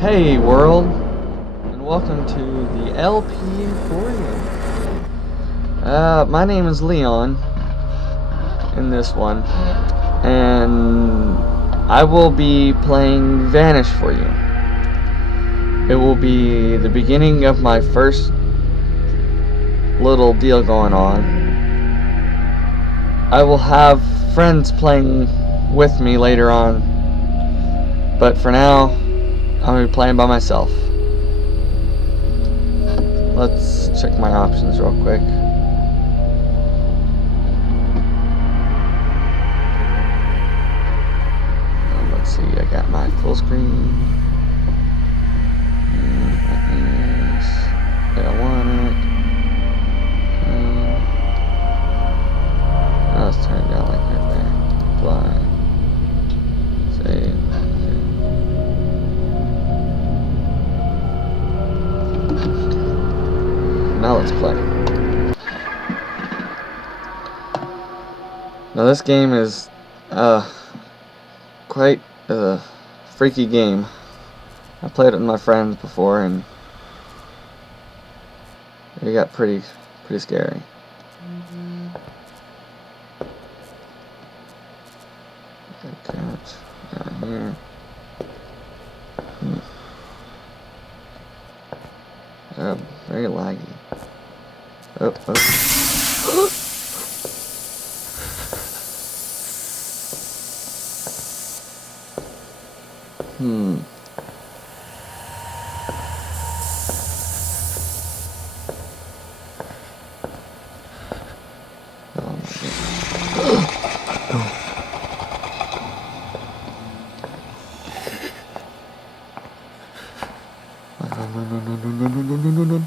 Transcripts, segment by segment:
Hey world, and welcome to the LP Emporium. My name is Leon in this one, and I will be playing Vanish for you. It will be the beginning of my first little deal going on. I will have friends playing with me later on, but for now, I'm going to be playing by myself. Let's check my options real quick. Let's see, I got my full screen. I want it. Let's turn it down like right there. Apply. Save. Now let's play. Now this game is quite a freaky game. I played it with my friends before and it got pretty scary. Okay, let's down here. Very laggy. Oh. No.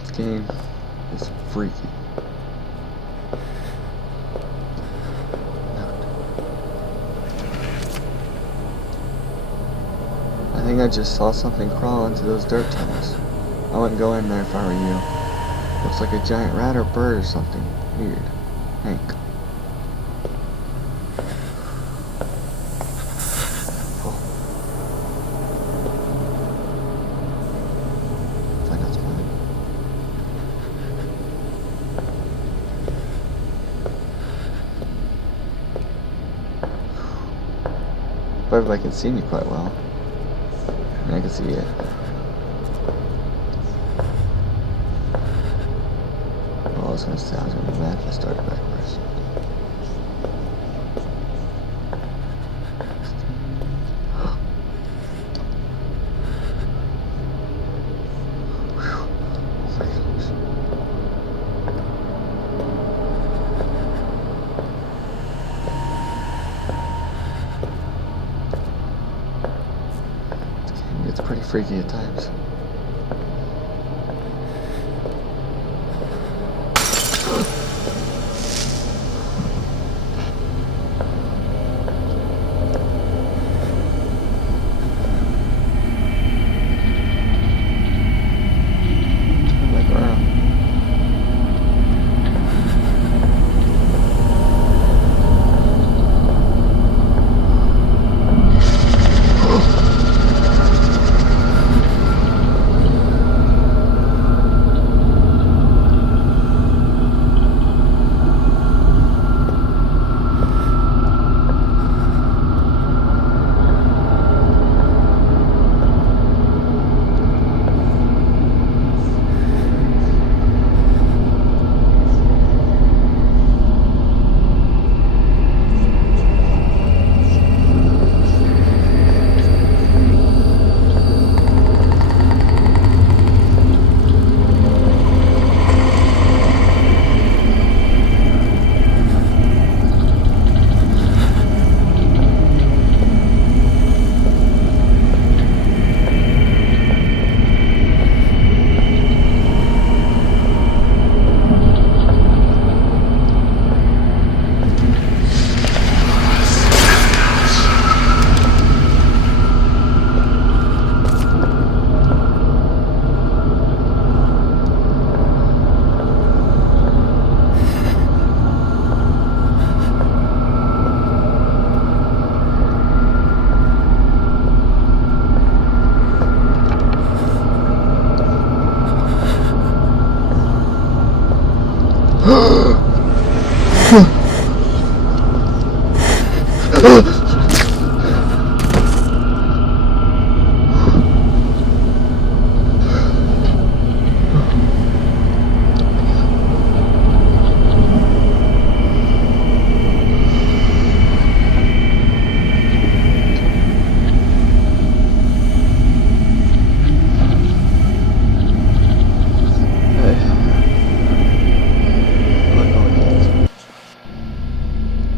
This game is freaky. I think I just saw something crawl into those dirt tunnels. I wouldn't go in there if I were you. Looks like a giant rat or bird or something. Weird. Hank. Oh. I think that's mine. But everybody can see me quite well. I can see it. Well, I was gonna say I was gonna be mad if I started backwards. Oh my gosh. It's pretty freaky at times. Turn back around.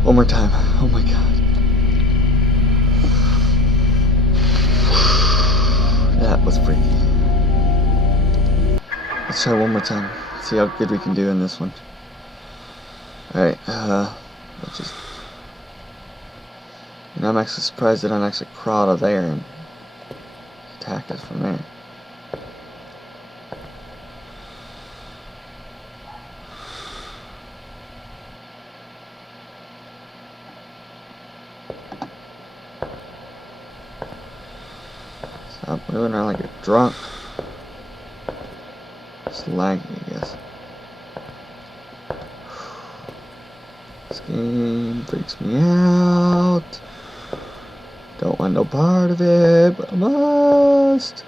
One more time. Oh my god. That was freaky. Let's try one more time. See how good we can do in this one. Alright, let's just... You know, I'm actually surprised they don't actually crawl out of there and attack us from there. Stop moving around like a drunk. It's laggy, I guess. This game freaks me out. Don't want no part of it, but I must.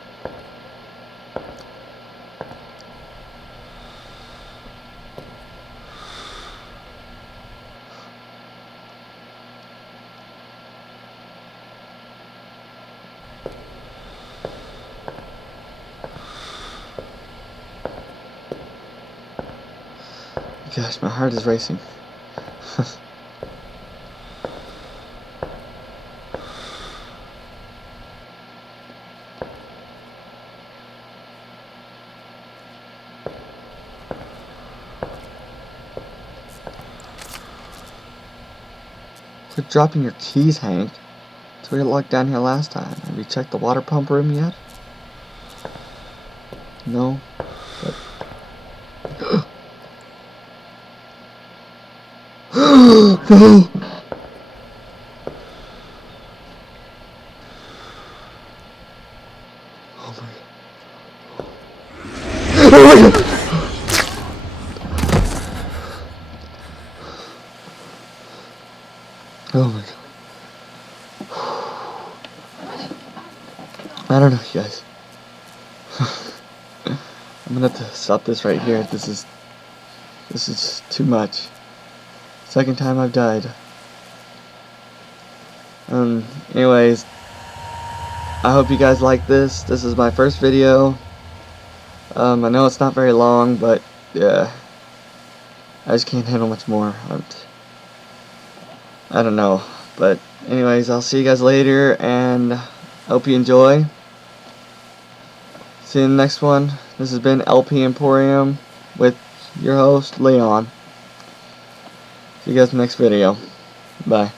Gosh, my heart is racing. Quit dropping your keys, Hank. So we got locked down here last time. Have you checked the water pump room yet? No? But... No! Oh my god. Oh my god! Oh my god. I don't know, you guys. I'm gonna have to stop this right here. This is just too much. Second time I've died. Anyways, I hope you guys like this. This is my first video. I know it's not very long, but yeah, I just can't handle much more. I don't know, but anyways, I'll see you guys later, and hope you enjoy. See you in the next one. This has been LP Emporium with your host, Leon. See you guys in the next video. Bye.